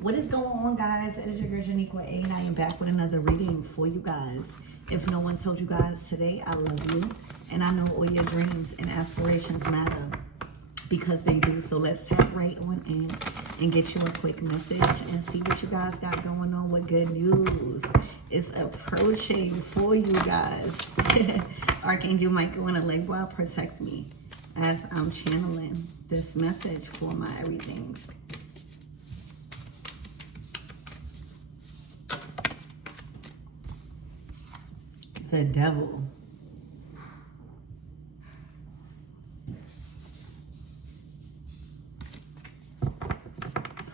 What is going on, guys? It is your girl Janiqua A, and I am back with another reading for you guys. If no one told you guys today, I love you, and I know all your dreams and aspirations matter because they do. So let's tap right on in and get you a quick message and see what you guys got going on. What good news is approaching for you guys. Archangel Michael and Libra, protect me as I'm channeling this message for my everythings. The devil.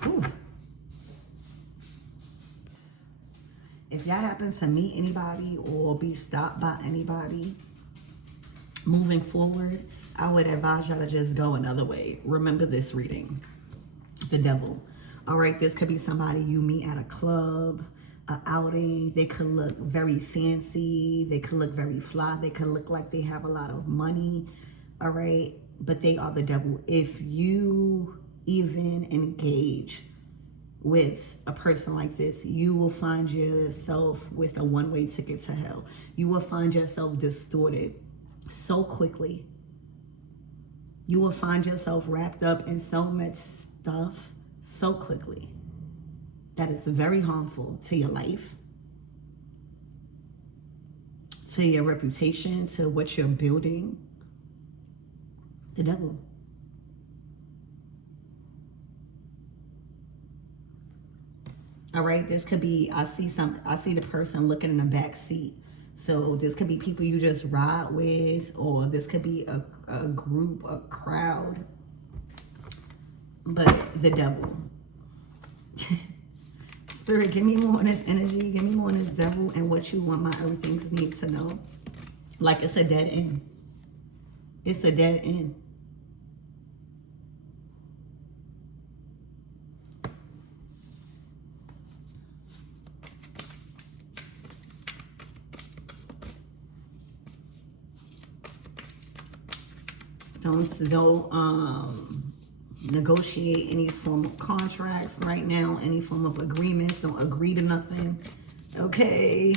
Whew. If y'all happen to meet anybody or be stopped by anybody moving forward, I would advise y'all to just go another way. Remember this reading. The devil. All right, this could be somebody you meet at a club, a outing. They could look very fancy. They could look very fly. They could look like they have a lot of money. All right, but they are the devil. If you even engage with a person like this, you will find yourself with a one-way ticket to hell. You will find yourself distorted so quickly. You will find yourself wrapped up in so much stuff so quickly that is very harmful to your life, to your reputation, to what you're building. The devil. All right, this could be, I see the person looking in the back seat. So this could be people you just ride with, or this could be a group, a crowd. But the devil. Spirit, give me more on this energy. Give me more on this devil and what you want my everything needs to know. Like it's a dead end. It's a dead end. Don't negotiate any form of contracts right now, any form of agreements. Don't agree to nothing. Okay.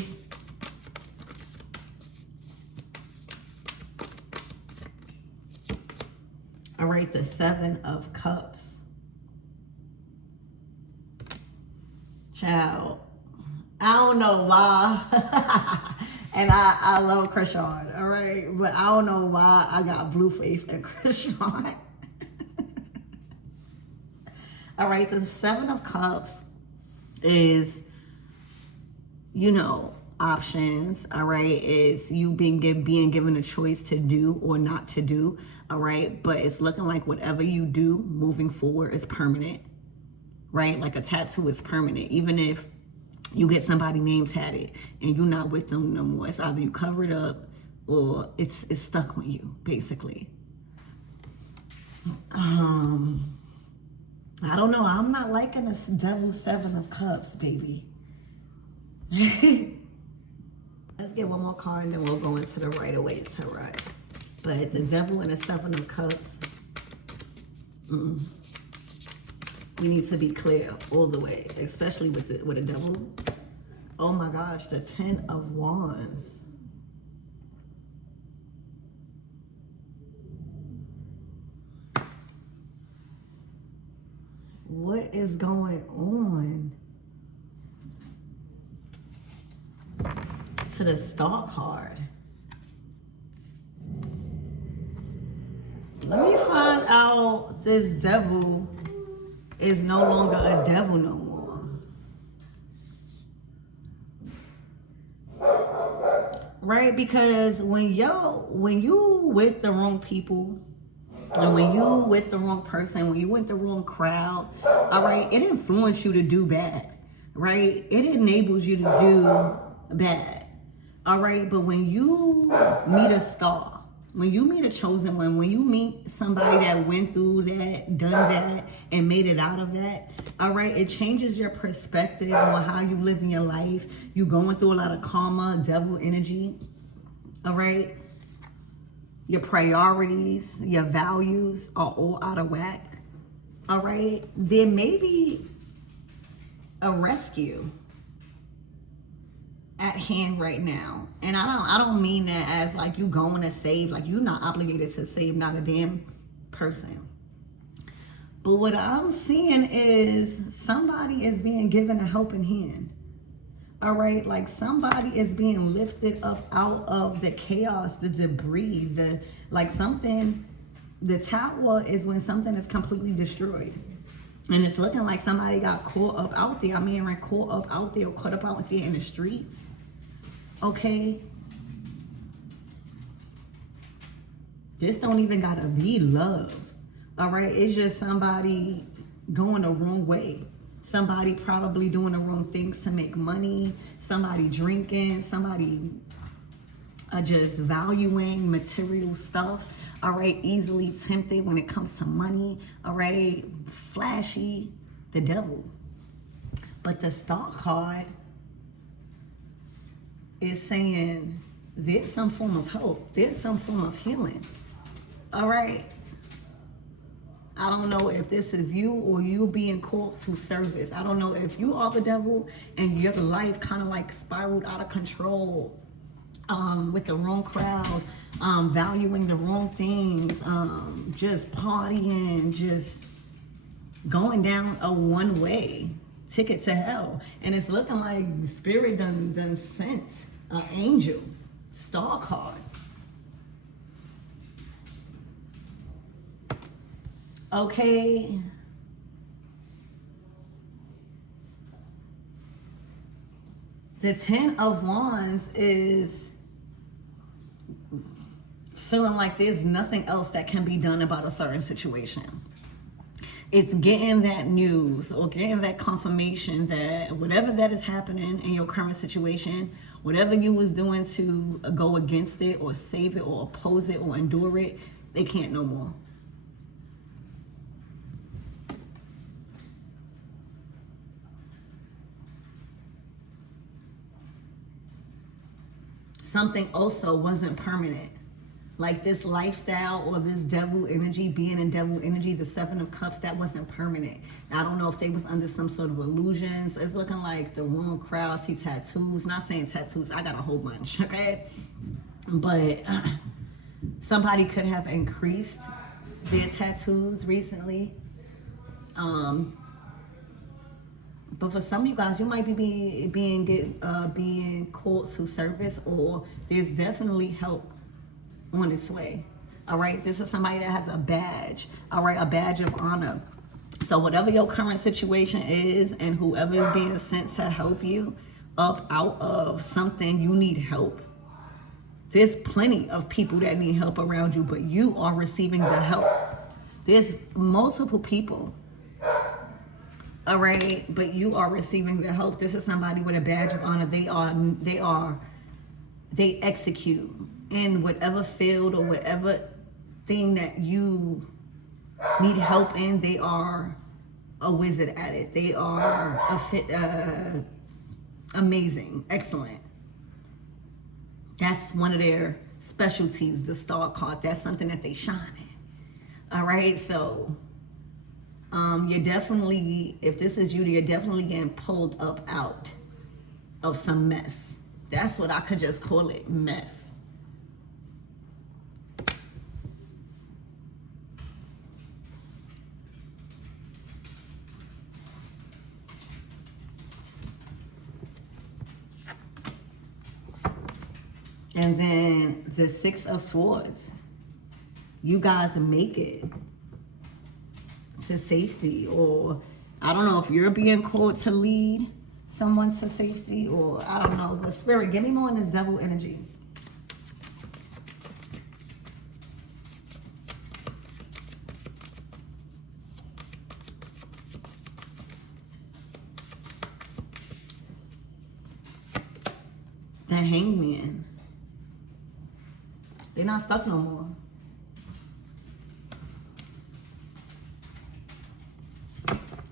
All right, the Seven of Cups. Child, I don't know why. And I love Krishan, all right? But I don't know why I got Blueface and Krishan. All right, the Seven of Cups is, you know, options, all right? Is you being given a choice to do or not to do, all right? But it's looking like whatever you do moving forward is permanent, right? Like a tattoo is permanent. Even if you get somebody name tatted and you're not with them no more, it's either you cover it up or it's stuck on you, basically. I don't know. I'm not liking this devil Seven of Cups, baby. Let's get one more card and then we'll go into the right away tarot. But the devil and the Seven of Cups, we need to be clear all the way, especially with the devil. Oh my gosh, the Ten of Wands. What is going on? To the Star card. Let me find out this devil is no longer a devil no more. Right? Because when you with the wrong people, and when you with the wrong person, when you with the wrong crowd, all right, it influences you to do bad, right? It enables you to do bad, all right? But when you meet a star, when you meet a chosen one, when you meet somebody that went through that, done that, and made it out of that, all right, it changes your perspective on how you live in your life. You going through a lot of karma, devil energy, all right? Your priorities, your values are all out of whack, all right? There may be a rescue at hand right now. And I don't mean that as like you going to save, like you're not obligated to save not a damn person. But what I'm seeing is somebody is being given a helping hand. All right, like somebody is being lifted up out of the chaos, the debris, the tower is when something is completely destroyed. And it's looking like somebody got caught up out there. I mean, caught up out there or caught up out there in the streets. Okay? This don't even gotta be love. All right? It's just somebody going the wrong way. Somebody probably doing the wrong things to make money. Somebody drinking. Somebody just valuing material stuff. All right, easily tempted when it comes to money. All right, flashy, the devil. But the Star card is saying there's some form of hope. There's some form of healing. All right. I don't know if this is you or you being called to service. I don't know if you are the devil and your life kind of like spiraled out of control with the wrong crowd, valuing the wrong things, just partying, just going down a one-way ticket to hell. And it's looking like Spirit done sent an angel, Star card. Okay. The Ten of Wands is feeling like there's nothing else that can be done about a certain situation. It's getting that news or getting that confirmation that whatever that is happening in your current situation, whatever you was doing to go against it or save it or oppose it or endure it, they can't no more. Something also wasn't permanent. Like this lifestyle or this devil energy, being in devil energy, the Seven of Cups, that wasn't permanent. I don't know if they was under some sort of illusions. It's looking like the wrong crowd see tattoos. Not saying tattoos, I got a whole bunch, okay? But somebody could have increased their tattoos recently. But for some of you guys, you might be being called to service, or there's definitely help on its way. All right, this is somebody that has a badge. All right, a badge of honor. So whatever your current situation is, and whoever is being sent to help you up out of something, you need help. There's plenty of people that need help around you, but you are receiving the help. There's multiple people. All right, but you are receiving the help. This is somebody with a badge of honor. They execute in whatever field or whatever thing that you need help in. They are a wizard at it. They are amazing, excellent. That's one of their specialties, the Star card. That's something that they shine in. All right, so you're definitely, if this is you, you're definitely getting pulled up out of some mess. That's what I could just call it, mess. And then the Six of Swords. You guys make it to safety, or I don't know if you're being called to lead someone to safety, or I don't know, but Spirit, give me more on this devil energy. The Hangman. They're not stuck no more.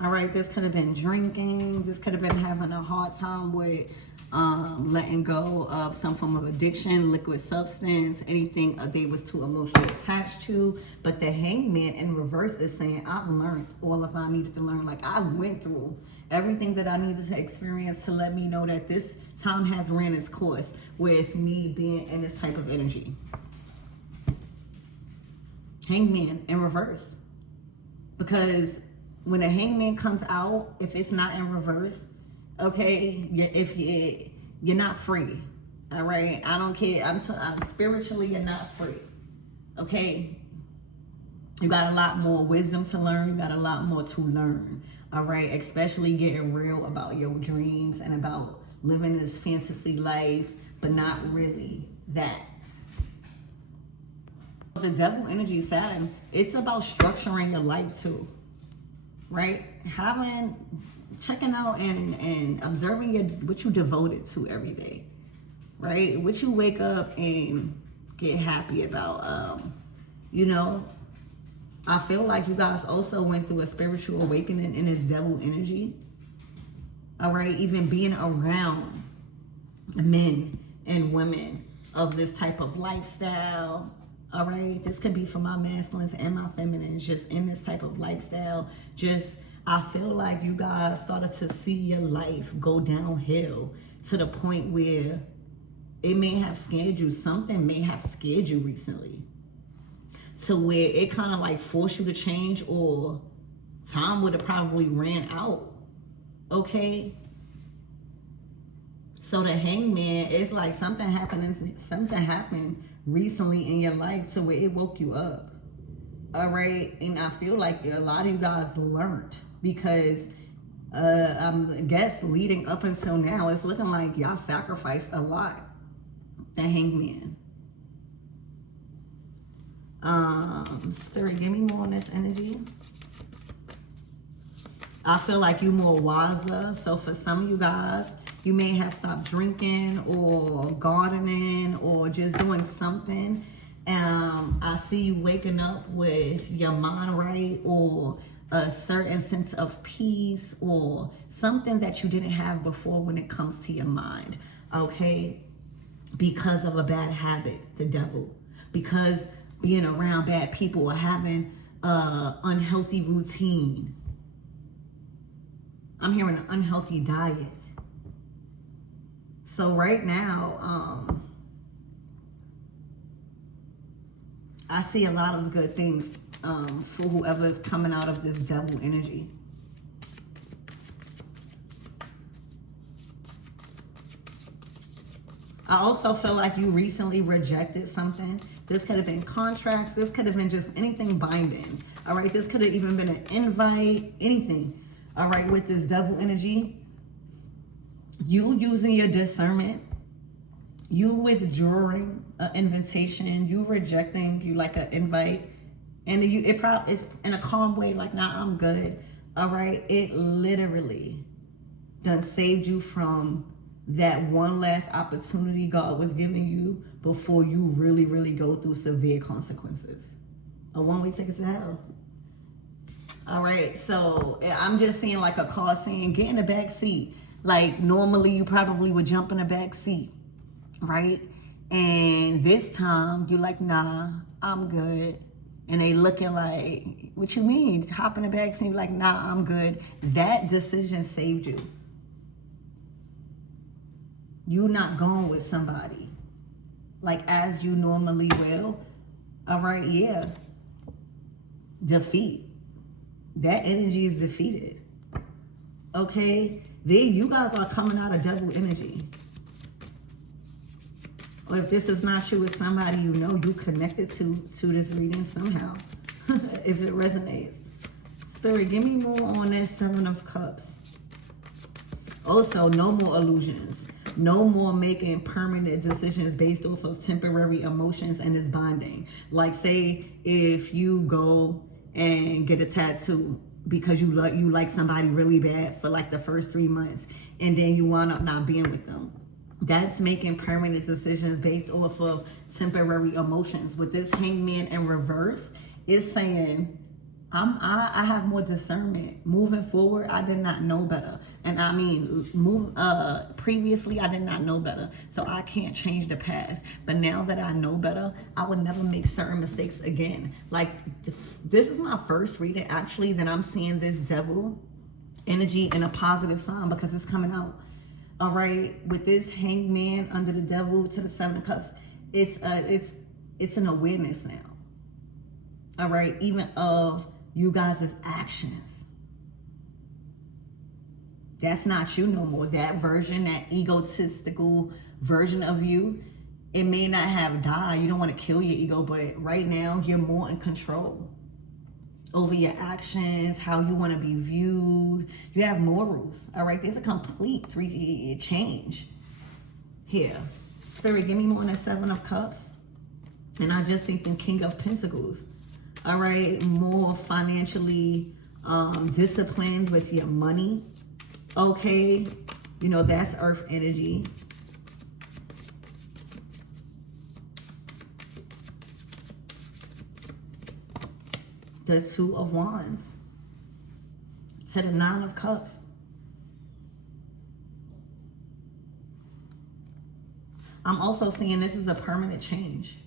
All right, this could have been drinking. This could have been having a hard time with letting go of some form of addiction, liquid substance, anything they was too emotionally attached to. But the Hangman in reverse is saying, I've learned all of I needed to learn. Like, I went through everything that I needed to experience to let me know that this time has ran its course with me being in this type of energy. Hangman in reverse. Because when a Hangman comes out, if it's not in reverse, okay, you're not free. All right, I don't care. I'm spiritually, you're not free. Okay, you got a lot more wisdom to learn. You got a lot more to learn. All right, especially getting real about your dreams and about living this fantasy life, but not really that. The devil energy, Saturn, it's about structuring your life too, right? Checking out and observing what you devoted to every day, right? What you wake up and get happy about. I feel like you guys also went through a spiritual awakening in this devil energy. All right, even being around men and women of this type of lifestyle. All right, this could be for my masculines and my feminines, just in this type of lifestyle. I feel like you guys started to see your life go downhill to the point where it may have scared you. Something may have scared you recently. To where it kind of like forced you to change, or time would have probably ran out. Okay? So the Hangman, it's like something happened recently in your life to where it woke you up. All right? And I feel like a lot of you guys learned, because I guess leading up until now, it's looking like y'all sacrificed a lot. The Hangman. Spirit, give me more on this energy. I feel like you're more wiser. So for some of you guys, you may have stopped drinking or gardening or just doing something. I see you waking up with your mind right, or a certain sense of peace, or something that you didn't have before when it comes to your mind. Okay? Because of a bad habit, the devil. Because being around bad people or having an unhealthy routine. I'm hearing an unhealthy diet. So right now, I see a lot of good things for whoever is coming out of this devil energy. I also feel like you recently rejected something. This could have been contracts. This could have been just anything binding. All right. This could have even been an invite, anything. All right. With this devil energy, you using your discernment, you withdrawing an invitation, you rejecting you like an invite, and it probably is in a calm way, like, nah, I'm good. All right. It literally done saved you from that one last opportunity God was giving you before you really, really go through severe consequences. A one-way ticket to hell. All right, so I'm just seeing like a car saying, get in the back seat. Like normally you probably would jump in the back seat, right? And this time you're like, nah, I'm good. And they looking like, what you mean? Hop in the back seat, you're like, nah, I'm good. That decision saved you. You not going with somebody like as you normally will. All right, yeah. Defeat. That energy is defeated. Okay? You guys are coming out of devil energy. Or if this is not you, it's somebody you know you connected to this reading somehow. If it resonates. Spirit, give me more on that Seven of Cups. Also, no more illusions. No more making permanent decisions based off of temporary emotions and its bonding. Like say if you go and get a tattoo because you like somebody really bad for like the first 3 months, and then you wind up not being with them. That's making permanent decisions based off of temporary emotions. With this Hangman in reverse, it's saying I have more discernment. Moving forward, I did not know better. And I mean previously I did not know better. So I can't change the past. But now that I know better, I would never make certain mistakes again. Like this is my first reading actually that I'm seeing this devil energy in a positive sign because it's coming out. All right, with this hangman under the devil to the 7 of cups, it's an awareness now. All right, even of you guys' actions. That's not you no more. That version, that egotistical version of you, it may not have died. You don't want to kill your ego, but right now you're more in control over your actions, how you want to be viewed. You have morals. All right, there's a complete change here. Spirit, give me more on that 7 of cups. And I just think the King of Pentacles. All right, more financially disciplined with your money. Okay, you know, that's earth energy. The 2 of Wands to the 9 of Cups. I'm also seeing this is a permanent change.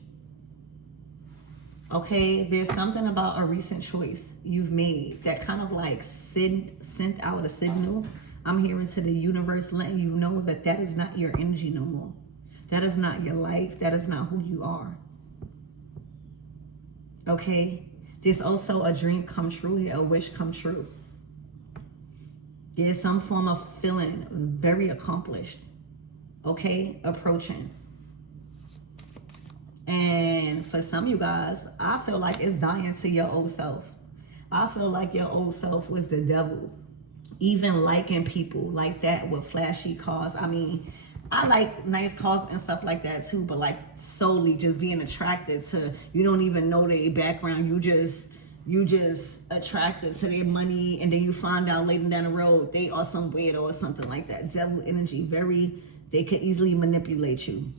Okay, there's something about a recent choice you've made that kind of like sent out a signal. I'm hearing to the universe letting you know that that is not your energy no more. That is not your life. That is not who you are. Okay, there's also a dream come true here, a wish come true. There's some form of feeling very accomplished. Okay, approaching. And for some of you guys, I feel like it's dying to your old self. I feel like your old self was the devil. Even liking people like that with flashy cars. I mean, I like nice cars and stuff like that too, but like solely just being attracted to, you don't even know their background. You just attracted to their money, and then you find out later down the road they are some weirdo or something like that. Devil energy, they could easily manipulate you.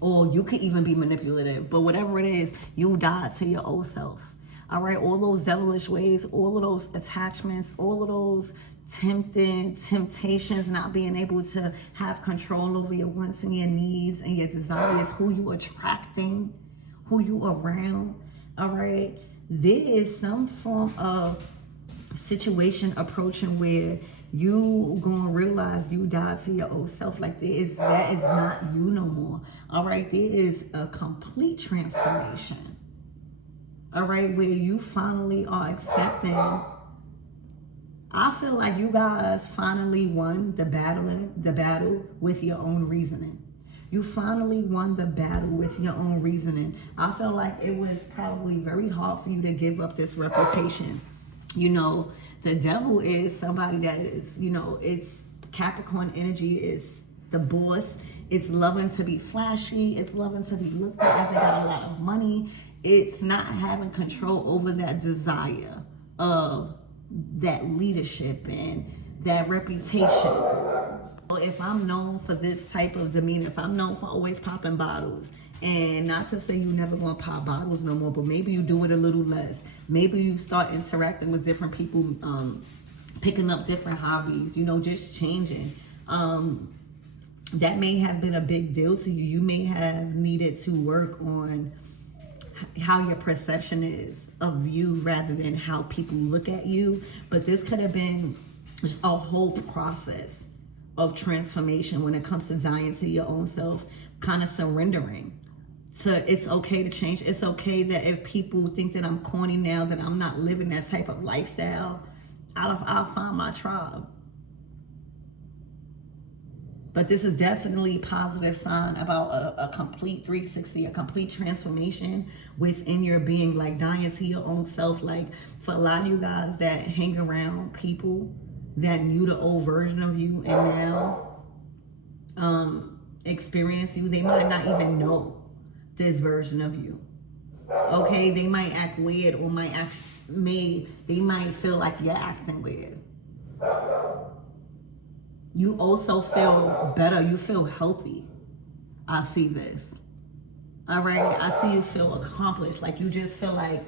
Or you could even be manipulative. But whatever it is, you died to your old self. All right, all those devilish ways, all of those attachments, all of those temptations, not being able to have control over your wants and your needs and your desires, who you attracting, who you around. All right, there is some form of situation approaching where you gonna realize you died to your old self. Like that is not you no more. All right, there is a complete transformation. All right, where you finally are accepting. I feel like you guys finally won the battle with your own reasoning. You finally won the battle with your own reasoning. I feel like it was probably very hard for you to give up this reputation. You know, the devil is somebody that is, you know, it's Capricorn energy, is the boss. It's loving to be flashy. It's loving to be looked at as they got a lot of money. It's not having control over that desire of that leadership and that reputation. If I'm known for this type of demeanor, if I'm known for always popping bottles, and not to say you never gonna pop bottles no more, but maybe you do it a little less. Maybe you start interacting with different people, picking up different hobbies, you know, just changing. That may have been a big deal to you. You may have needed to work on how your perception is of you rather than how people look at you. But this could have been just a whole process of transformation when it comes to dying to your own self, kind of surrendering to it's okay to change. It's okay that if people think that I'm corny now, that I'm not living that type of lifestyle, I'll find my tribe. But this is definitely a positive sign about a complete 360, a complete transformation within your being, like dying to your own self. Like for a lot of you guys that hang around people that knew the old version of you and now experience you, they might not even know this version of you. Okay, they might act weird or they might feel like you're acting weird. You also feel better. You feel healthy. I see this. All right. I see you feel accomplished. Like you just feel like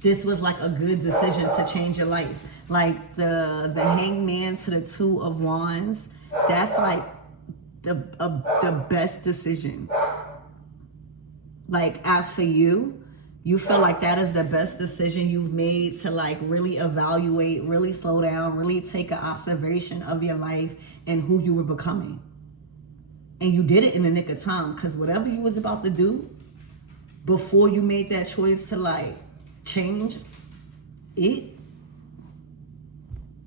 This was like a good decision to change your life. Like the Hangman to the Two of Wands, that's like the best decision. Like, as for you, you feel like that is the best decision you've made to like really evaluate, really slow down, really take an observation of your life and who you were becoming. And you did it in the nick of time, because whatever you was about to do before you made that choice to like change it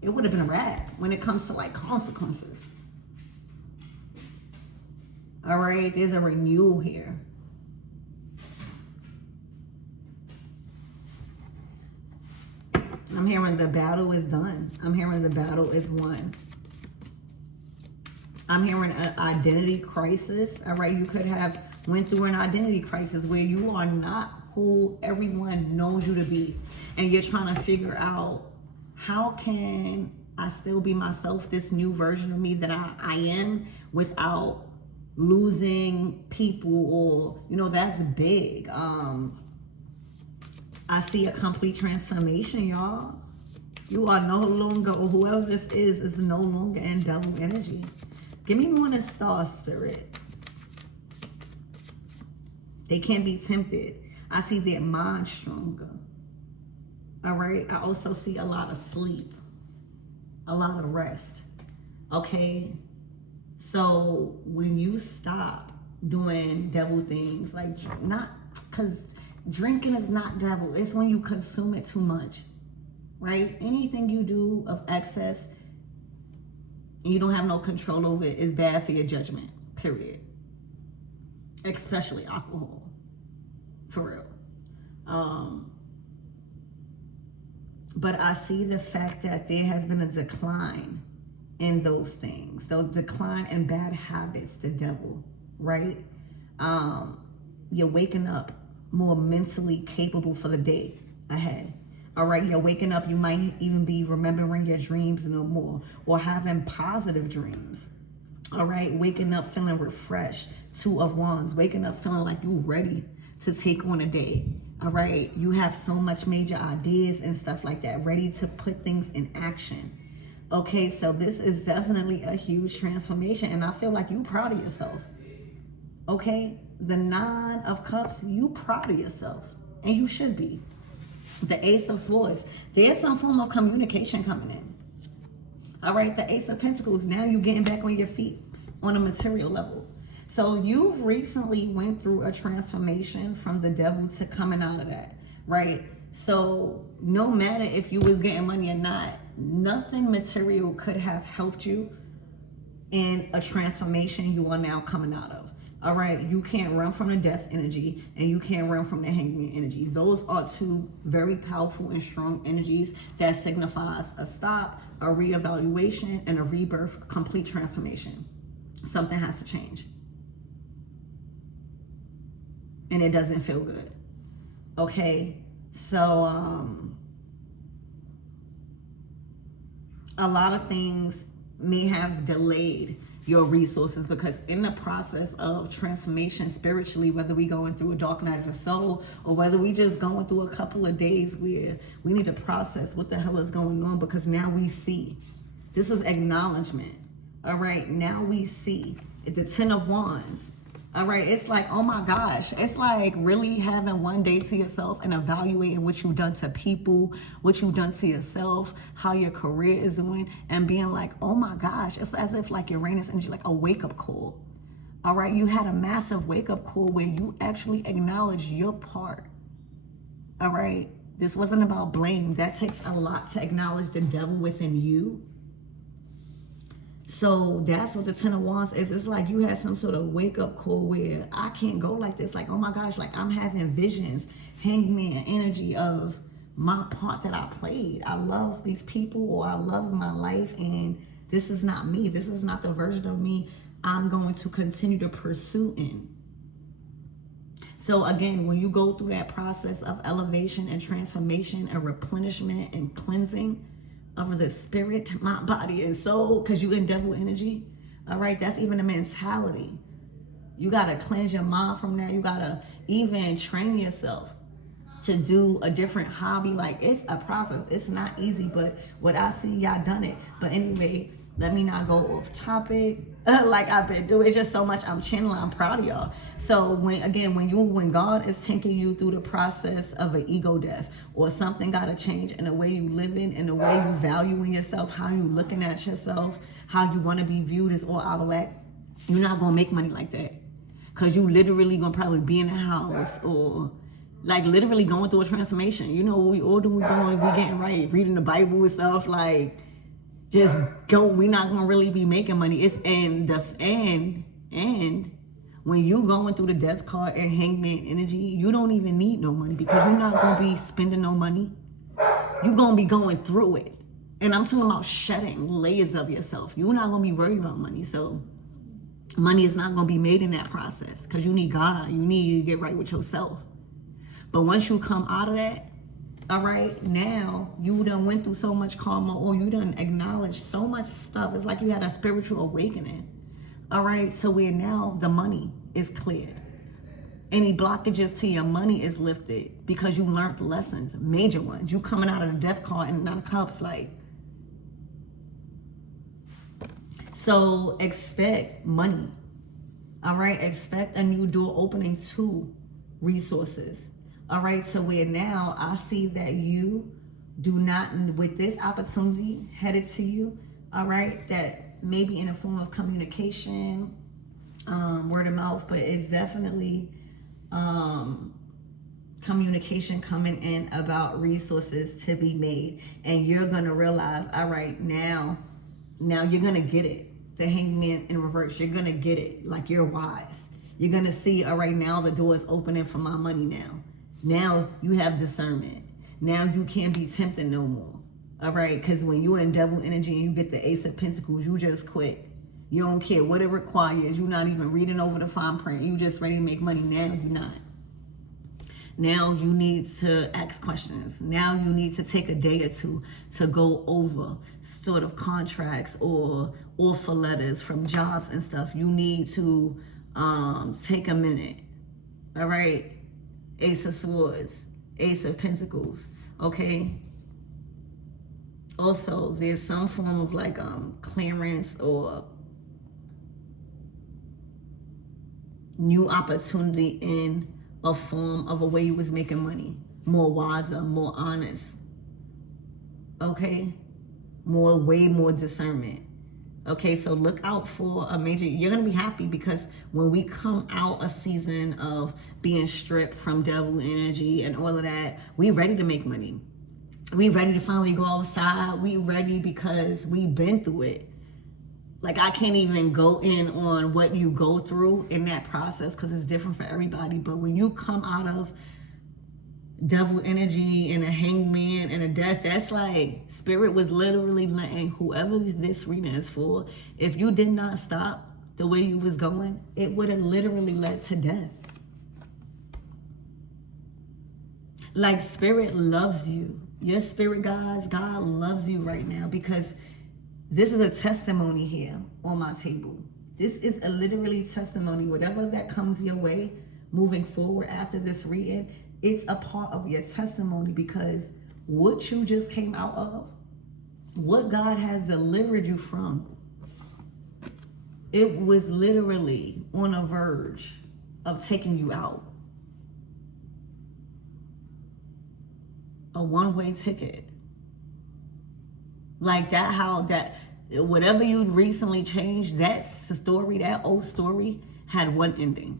would have been a wrap when it comes to like consequences. All right, there's a renewal here. I'm hearing the battle is done. I'm hearing the battle is won. I'm hearing an identity crisis. All right, you could have went through an identity crisis where you are not who everyone knows you to be, and you're trying to figure out, how can I still be myself, this new version of me that I am, without losing people, or that's big. I see a complete transformation, y'all. You are no longer, or whoever this is no longer in double energy. Give me more than Star Spirit. They can't be tempted. I see their mind stronger. All right. I also see a lot of sleep, a lot of rest. Okay. So when you stop doing devil things, like, not, because drinking is not devil. It's when you consume it too much, right? Anything you do of excess and you don't have no control over it is bad for your judgment, period. Especially alcohol, for real. But I see the fact that there has been a decline in those things, those decline in bad habits, the devil, right? You're waking up more mentally capable for the day ahead. All right, you're waking up, you might even be remembering your dreams no more, or having positive dreams. All right, waking up feeling refreshed. Two of Wands, waking up feeling like you're ready to take on a day. All right, you have so much major ideas and stuff like that, ready to put things in action. Okay, so this is definitely a huge transformation, and I feel like you proud of yourself. Okay, the Nine of Cups, you proud of yourself, and you should be. The Ace of Swords, there's some form of communication coming in. All right, the Ace of Pentacles, now you're getting back on your feet on a material level. So you've recently went through a transformation from the devil to coming out of that, right? So no matter if you was getting money or not, nothing material could have helped you in a transformation you are now coming out of. All right, you can't run from the death energy, and you can't run from the Hangman energy. Those are two very powerful and strong energies that signifies a stop, a reevaluation, and a rebirth, a complete transformation. Something has to change. And it doesn't feel good. Okay, so a lot of things may have delayed your resources, because in the process of transformation spiritually, whether we going through a dark night of the soul, or whether we just going through a couple of days where we need to process what the hell is going on, because now we see. This is acknowledgement. All right, now we see. The Ten of Wands. All right, it's like, oh my gosh, it's like really having one day to yourself and evaluating what you've done to people, what you've done to yourself, how your career is doing, and being like, oh my gosh, it's as if like Uranus energy, like a wake-up call. All right, you had a massive wake-up call where you actually acknowledge your part. All right, this wasn't about blame. That takes a lot to acknowledge the devil within you. So that's what the Ten of Wands is. It's like you had some sort of wake-up call where I can't go like this. Like, oh my gosh, like I'm having visions, Hangman energy of my part that I played. I love these people, or I love my life, and this is not me. This is not the version of me I'm going to continue to pursue in. So again, when you go through that process of elevation and transformation and replenishment and cleansing of the spirit, mind, body, and soul, because you in devil energy, all right, that's even a mentality. You got to cleanse your mind from that. You got to even train yourself to do a different hobby. Like, it's a process. It's not easy, but what I see, y'all done it. But anyway, let me not go off topic like I've been doing. It's just so much I'm channeling. I'm proud of y'all. So when God is taking you through the process of an ego death, or something got to change in the way you living, in the way you valuing yourself, how you looking at yourself, how you want to be viewed is all out of whack, you're not going to make money like that. Because you literally going to probably be in the house, or like literally going through a transformation. You know, we all doing, we getting right, reading the Bible and stuff, like, just go. We're not gonna really be making money. It's and when you going through the death card and hangman energy, you don't even need no money, because you're not gonna be spending no money. You're gonna be going through it. And I'm talking about shedding layers of yourself. You're not gonna be worried about money. So money is not gonna be made in that process, because you need God. You need to get right with yourself. But once you come out of that, all right, now you done went through so much karma, or you done acknowledged so much stuff. It's like you had a spiritual awakening. All right, so where now the money is cleared. Any blockages to your money is lifted, because you learned lessons, major ones. You coming out of the death card and Nine of Cups, like. So expect money. All right, expect a new door opening to resources. All right, so where now I see that you do not, with this opportunity headed to you, all right, that maybe in a form of communication, word of mouth, but it's definitely communication coming in about resources to be made. And you're going to realize, all right, now you're going to get it. The Hangman in reverse, you're going to get it. Like, you're wise. You're going to see, all right, now the door is opening for my money now. Now you have discernment. Now you can't be tempted no more. All right, because when you're in devil energy and you get the Ace of Pentacles, you just quit. You don't care what it requires. You're not even reading over the fine print. You just ready to make money. Now you're not. Now you need to ask questions. Now you need to take a day or two to go over sort of contracts or offer letters from jobs and stuff. You need to take a minute. All right. Ace of Swords, Ace of Pentacles, okay? Also, there's some form of like clearance or new opportunity in a form of a way you was making money. More wiser, more honest, okay? Way more discernment. Okay, so look out for a major, you're going to be happy, because when we come out a season of being stripped from devil energy and all of that, we ready to make money. We ready to finally go outside. We ready because we've been through it. Like, I can't even go in on what you go through in that process, because it's different for everybody. But when you come out of devil energy and a hangman and a death, that's like spirit was literally letting whoever this reading is for, if you did not stop the way you was going, it would have literally led to death. Like, spirit loves you. Your spirit guys, God loves you right now, because this is a testimony here on my table. This is a literally testimony. Whatever that comes your way moving forward after this reading, it's a part of your testimony, because what you just came out of, what God has delivered you from, it was literally on a verge of taking you out. A one-way ticket. Like that, how that, whatever you recently changed, that story, that old story had one ending.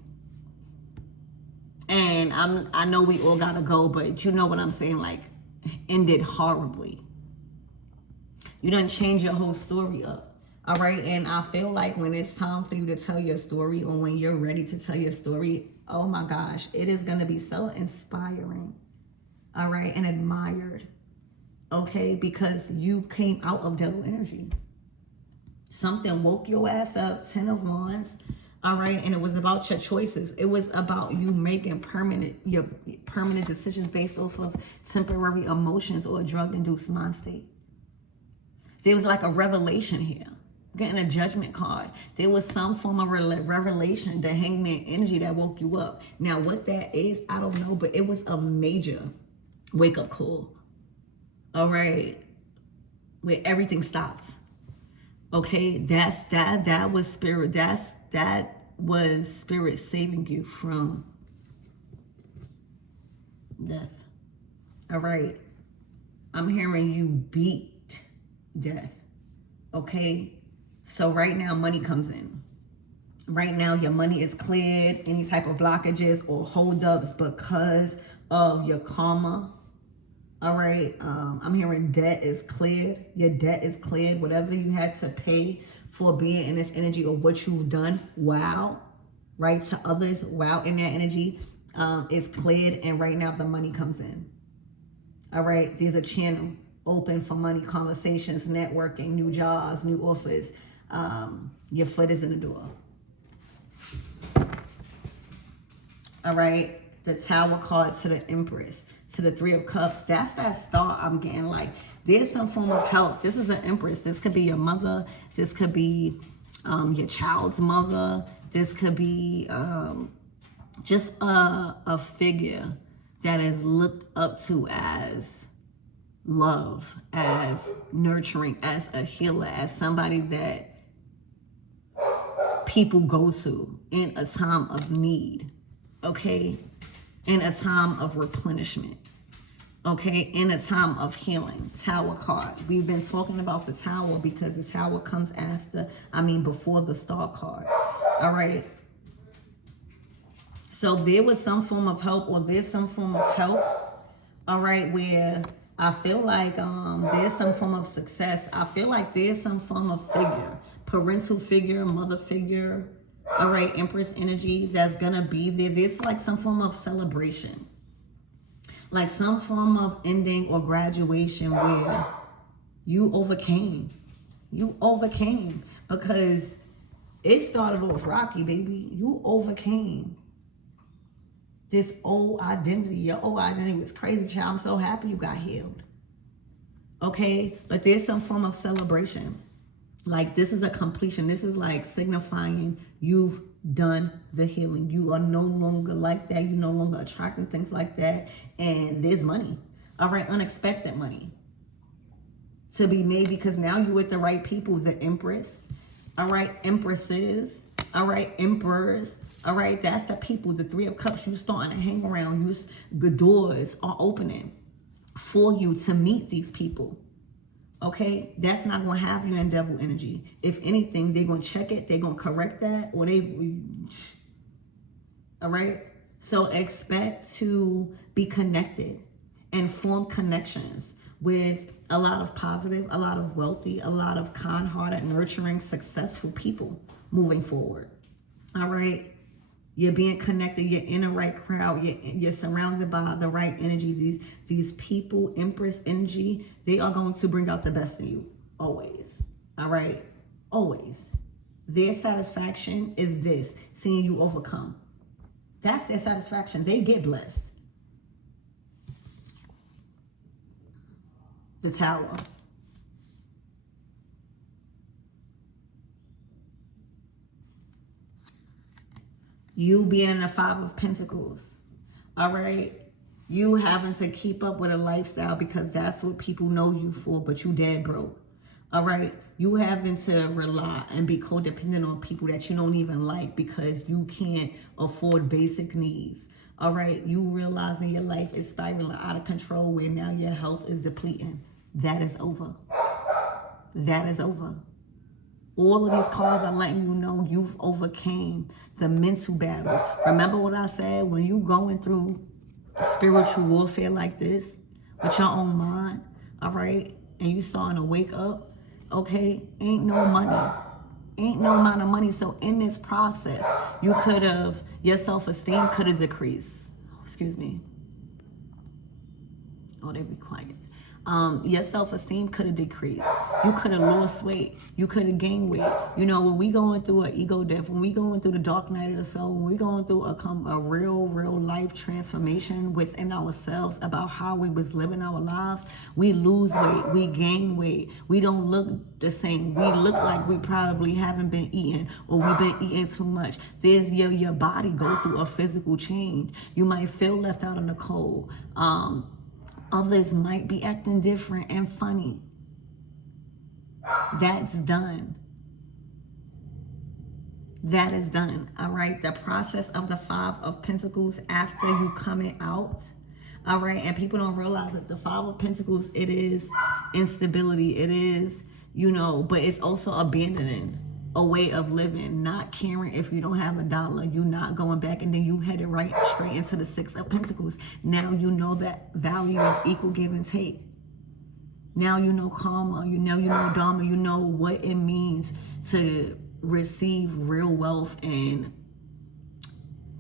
And I know we all gotta go, but you know what I'm saying, like, ended horribly. You done change your whole story up. All right, and I feel like when it's time for you to tell your story, or when you're ready to tell your story, oh my gosh, it is gonna be so inspiring. All right, and admired. Okay, because you came out of devil energy. Something woke your ass up, 10 of Wands. All right, and it was about your choices. It was about you making your permanent decisions based off of temporary emotions or a drug-induced mind state. There was like a revelation here. Getting a judgment card. There was some form of revelation, the hangman energy that woke you up. Now, what that is, I don't know, but it was a major wake-up call. All right? Where everything stops. Okay? That was spirit. That was spirit saving you from death. All right? I'm hearing you beat death. Okay? So right now, money comes in. Right now, your money is cleared. Any type of blockages or holdups because of your karma. All right. I'm hearing debt is cleared. Your debt is cleared. Whatever you had to pay for being in this energy or what you've done, wow, right, to others, wow, in that energy is cleared. And right now, the money comes in. All right. There's a channel open for money, conversations, networking, new jobs, new offers. Your foot is in the door. All right. The Tower card to the Empress, to the Three of Cups. That's that star I'm getting. Like, there's some form of help. This is an Empress. This could be your mother. This could be your child's mother. This could be just a figure that is looked up to as love, as nurturing, as a healer, as somebody that people go to in a time of need, okay? In a time of replenishment, okay? In a time of healing. Tower card. We've been talking about the Tower because the Tower comes before the Star card, all right? So there was some form of help, or there's some form of help, all right, where I feel like there's some form of success. I feel like there's some form of figure, parental figure, mother figure, all right, Empress energy that's going to be there. There's like some form of celebration, like some form of ending or graduation where you overcame. You overcame because it started off rocky, baby. You overcame this old identity. Your old identity was crazy, child. I'm so happy you got healed. Okay? But there's some form of celebration. Like, this is a completion. This is like signifying you've done the healing. You are no longer like that. You're no longer attracting things like that. And there's money. All right? Unexpected money to be made because now you're with the right people. The Empress. All right? Empresses. All right? Emperors. All right, that's the people, the Three of Cups. You starting to hang around. The doors are opening for you to meet these people. Okay, that's not going to have you in devil energy. If anything, they're going to check it. They're going to correct that, or all right. So expect to be connected and form connections with a lot of positive, a lot of wealthy, a lot of kind-hearted, nurturing, successful people moving forward. All right. You're being connected. You're in the right crowd. You're surrounded by the right energy. These people, Empress energy, they are going to bring out the best in you. Always. All right? Always. Their satisfaction is this, seeing you overcome. That's their satisfaction. They get blessed. The Tower. You being in the Five of Pentacles, all right? You having to keep up with a lifestyle because that's what people know you for, but you dead broke, all right? You having to rely and be codependent on people that you don't even like because you can't afford basic needs, all right? You realizing your life is spiraling out of control where now your health is depleting. That is over. That is over. All of these cards are letting you know you've overcame the mental battle. Remember what I said? When you going through spiritual warfare like this with your own mind, all right, and you starting to wake up, okay, ain't no money. Ain't no amount of money. So in this process, you could have, your self-esteem could have decreased. Excuse me. Oh, they be quiet. Your self-esteem could have decreased. You could have lost weight. You could have gained weight. You know, when we going through an ego death, when we going through the dark night of the soul, when we going through a real life transformation within ourselves about how we was living our lives, we lose weight, we gain weight. We don't look the same. We look like we probably haven't been eating, or we've been eating too much. There's your body go through a physical change. You might feel left out in the cold. Others might be acting different and funny. That's done. That is done. All right. The process of the Five of Pentacles after you coming out. All right. And people don't realize that the Five of Pentacles, it is instability. It is, you know, but it's also abandoning a way of living, not caring if you don't have a dollar, you not going back, and then you headed right straight into the Six of Pentacles. Now you know that value of equal give and take. Now you know karma, you know dharma, you know what it means to receive real wealth and,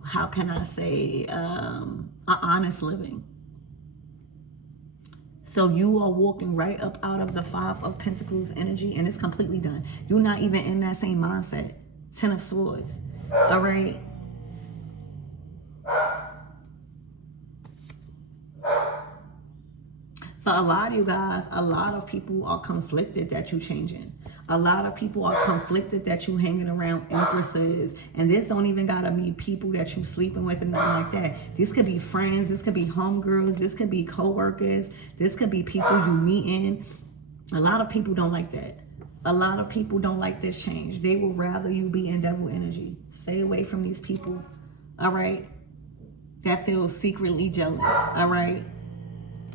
how can I say, an honest living. So you are walking right up out of the Five of Pentacles energy, and it's completely done. You're not even in that same mindset. Ten of Swords. All right. For a lot of you guys, a lot of people are conflicted that you're changing. A lot of people are conflicted that you hanging around empresses. And this don't even gotta be people that you sleeping with and nothing like that. This could be friends, this could be homegirls, this could be co-workers, this could be people you meeting. A lot of people don't like that. A lot of people don't like this change. They would rather you be in devil energy. Stay away from these people, all right? That feels secretly jealous, all right?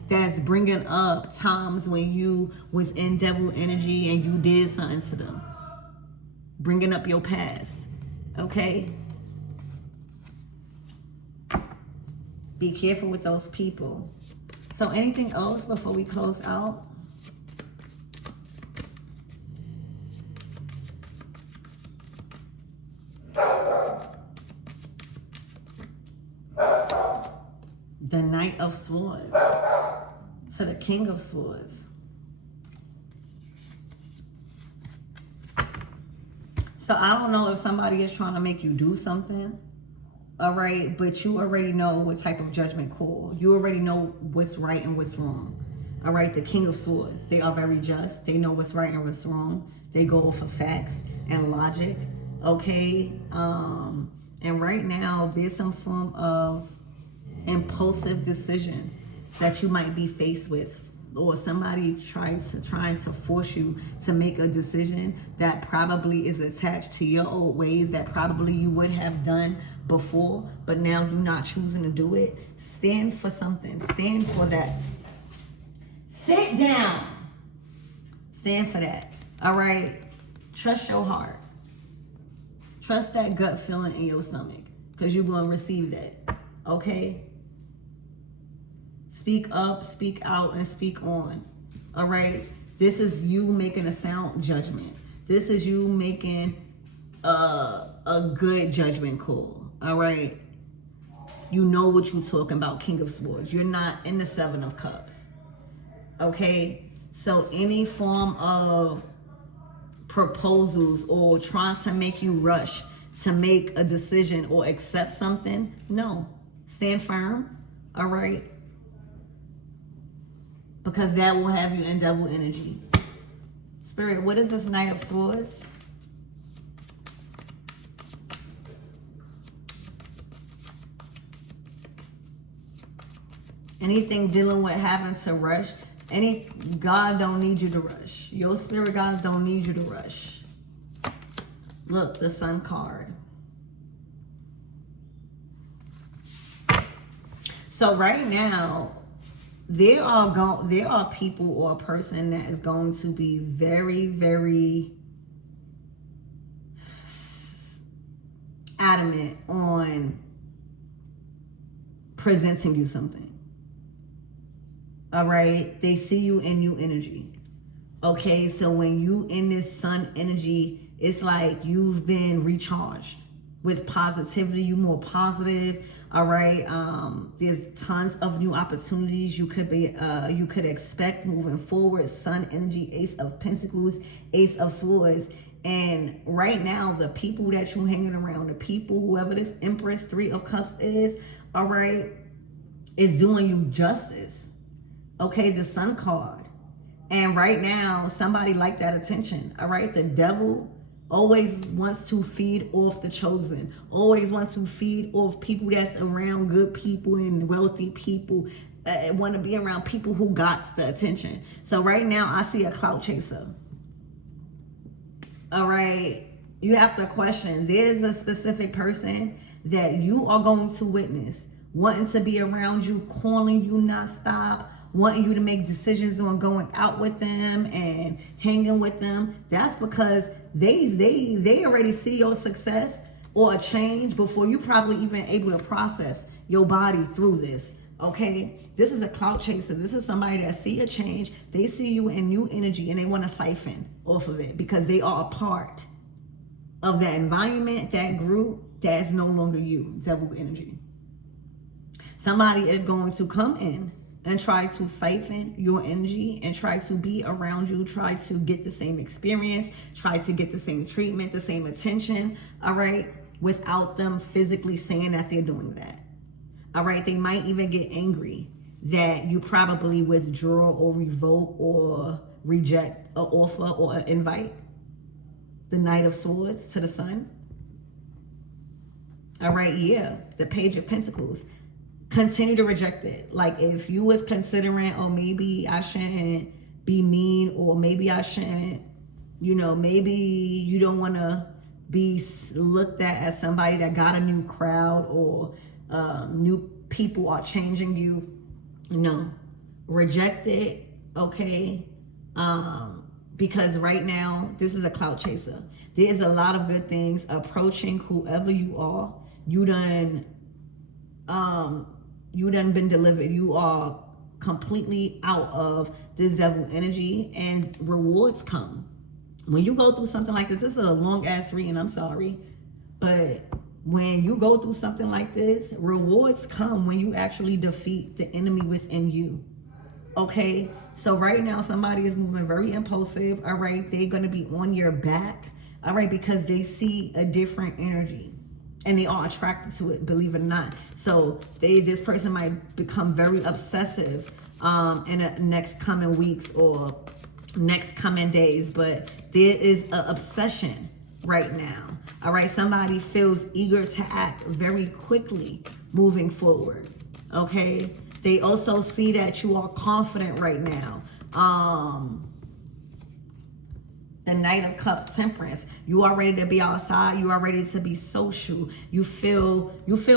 That's bringing up times when you was in devil energy and you did something to them. Bringing up your past, okay? Be careful with those people. So anything else before we close out? The Knight of Swords to the King of Swords. So I don't know if somebody is trying to make you do something, all right, but you already know what type of judgment call. You already know what's right and what's wrong, all right? The King of Swords, they are very just. They know what's right and what's wrong. They go for facts and logic, okay? And right now, there's some form of impulsive decision that you might be faced with, or somebody trying to force you to make a decision that probably is attached to your old ways that probably you would have done before, but now you're not choosing to do it. Stand for something. Stand for that. Sit down. Stand for that. All right? Trust your heart. Trust that gut feeling in your stomach, because you're going to receive that. Okay? Speak up, speak out, and speak on. All right? This is you making a sound judgment. This is you making a good judgment call. All right? You know what you're talking about, King of Swords. You're not in the Seven of Cups. Okay? So any form of proposals or trying to make you rush to make a decision or accept something, no. Stand firm. All right? Because that will have you in double energy. Spirit, what is this Knight of Swords? Anything dealing with having to rush. God don't need you to rush. Your spirit guides don't need you to rush. Look, the Sun card. So right now, there are people or a person that is going to be very, very adamant on presenting you something. All right? They see you in new energy. Okay? So when you in this Sun energy, it's like you've been recharged. with positivity. You more positive. All right. There's tons of new opportunities you could expect moving forward. Sun energy, Ace of Pentacles, Ace of Swords. And right now, the people that you're hanging around, the people, whoever this Empress, Three of Cups is, all right, is doing you justice. Okay, the Sun card. And right now, somebody like that attention. All right, the devil always wants to feed off the chosen, always wants to feed off people that's around good people and wealthy people, want to be around people who got the attention. So right now I see a clout chaser. All right, you have to question, there's a specific person that you are going to witness wanting to be around you, calling you nonstop, wanting you to make decisions on going out with them and hanging with them. That's because they already see your success or a change before you probably even able to process your body through this. Okay, this is a clout chaser. This is somebody that see a change. They see you in new energy and they want to siphon off of it because they are a part of that environment, that group that's no longer you. Devil energy. Somebody is going to come in and try to siphon your energy and try to be around you, try to get the same experience, try to get the same treatment, the same attention, all right, without them physically saying that they're doing that. All right, they might even get angry that you probably withdraw or revoke or reject an offer or an invite. The Knight of Swords to the Sun. All right, yeah, the Page of Pentacles. Continue to reject it. Like if you was considering, oh, maybe I shouldn't be mean, or maybe I shouldn't, maybe you don't want to be looked at as somebody that got a new crowd, or new people are changing you. No, reject it, okay? Because right now, this is a clout chaser. There's a lot of good things approaching whoever you are. You done been delivered. You are completely out of this devil energy, and rewards come. When you go through something like this is a long ass reading, I'm sorry. But when you go through something like this, rewards come when you actually defeat the enemy within you. Okay? So right now, somebody is moving very impulsive. All right? They're going to be on your back. All right? Because they see a different energy. And they are attracted to it, believe it or not. So this person might become very obsessive in the next coming weeks or next coming days. But there is an obsession right now. All right, somebody feels eager to act very quickly moving forward. Okay, they also see that you are confident right now. The Knight of Cups, Temperance. You are ready to be outside. You are ready to be social. You feel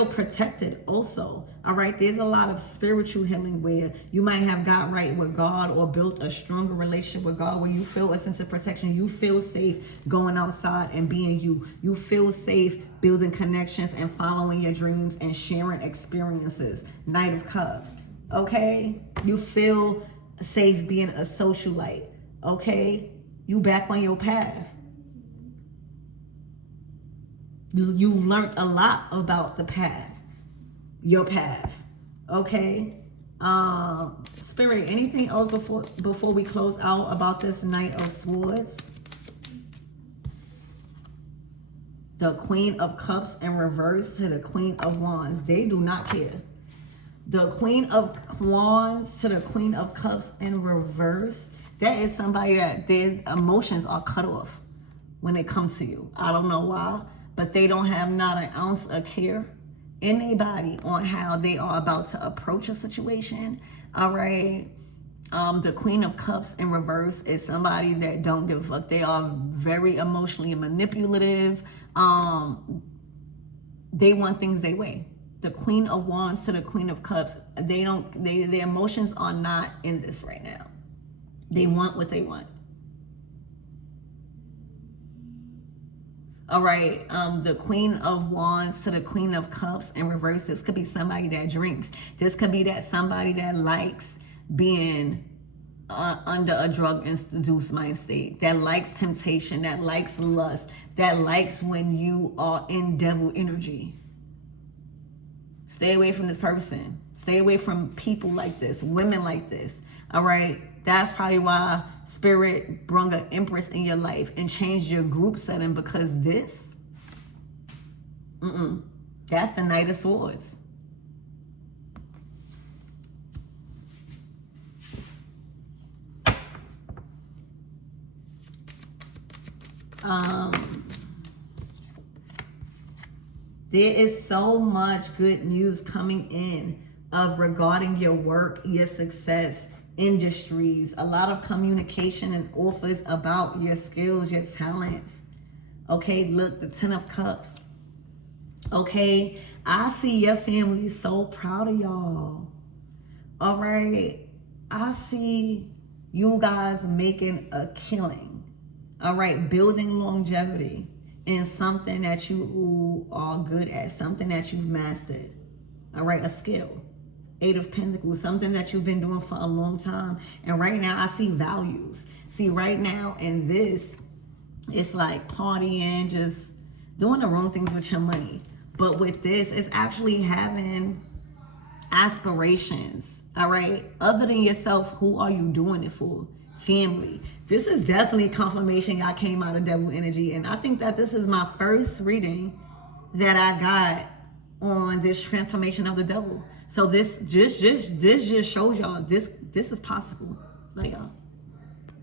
protected also. All right. There's a lot of spiritual healing where you might have got right with God or built a stronger relationship with God, where you feel a sense of protection. You feel safe going outside and being you. You feel safe building connections and following your dreams and sharing experiences. Knight of Cups. Okay. You feel safe being a socialite. Okay. You back on your path. You've learned a lot about the path, your path. Okay. Spirit, anything else before we close out about this Knight of Swords? The Queen of Cups in reverse to the Queen of Wands. They do not care. The Queen of Wands to the Queen of Cups in reverse. That is somebody that their emotions are cut off when it comes to you. I don't know why, but they don't have not an ounce of care in their body on how they are about to approach a situation. All right. The Queen of Cups in reverse is somebody that don't give a fuck. They are very emotionally manipulative. They want things their way. The Queen of Wands to the Queen of Cups, their emotions are not in this right now. They want what they want. All right, the Queen of Wands to the Queen of Cups in reverse. This could be somebody that drinks. This could be that somebody that likes being under a drug-induced mind state, that likes temptation, that likes lust, that likes when you are in devil energy. Stay away from this person. Stay away from people like this, women like this. All right? That's probably why Spirit brought an Empress in your life and changed your group setting, because this, that's the Knight of Swords. There is so much good news coming in regarding your work, your success, industries, a lot of communication and offers about your skills, your talents. Okay, look, the 10 of Cups. Okay, I see your family so proud of y'all. All right, I see you guys making a killing. All right, building longevity in something that you are good at, something that you've mastered. All right, a skill. 8 of Pentacles, something that you've been doing for a long time. And right now, I see values. See, right now in this, it's like partying, just doing the wrong things with your money. But with this, it's actually having aspirations. All right, other than yourself, who are you doing it for? Family. This is definitely confirmation y'all came out of devil energy, and I think that this is my first reading that I got on this transformation of the devil. So this just shows y'all this is possible. Like y'all.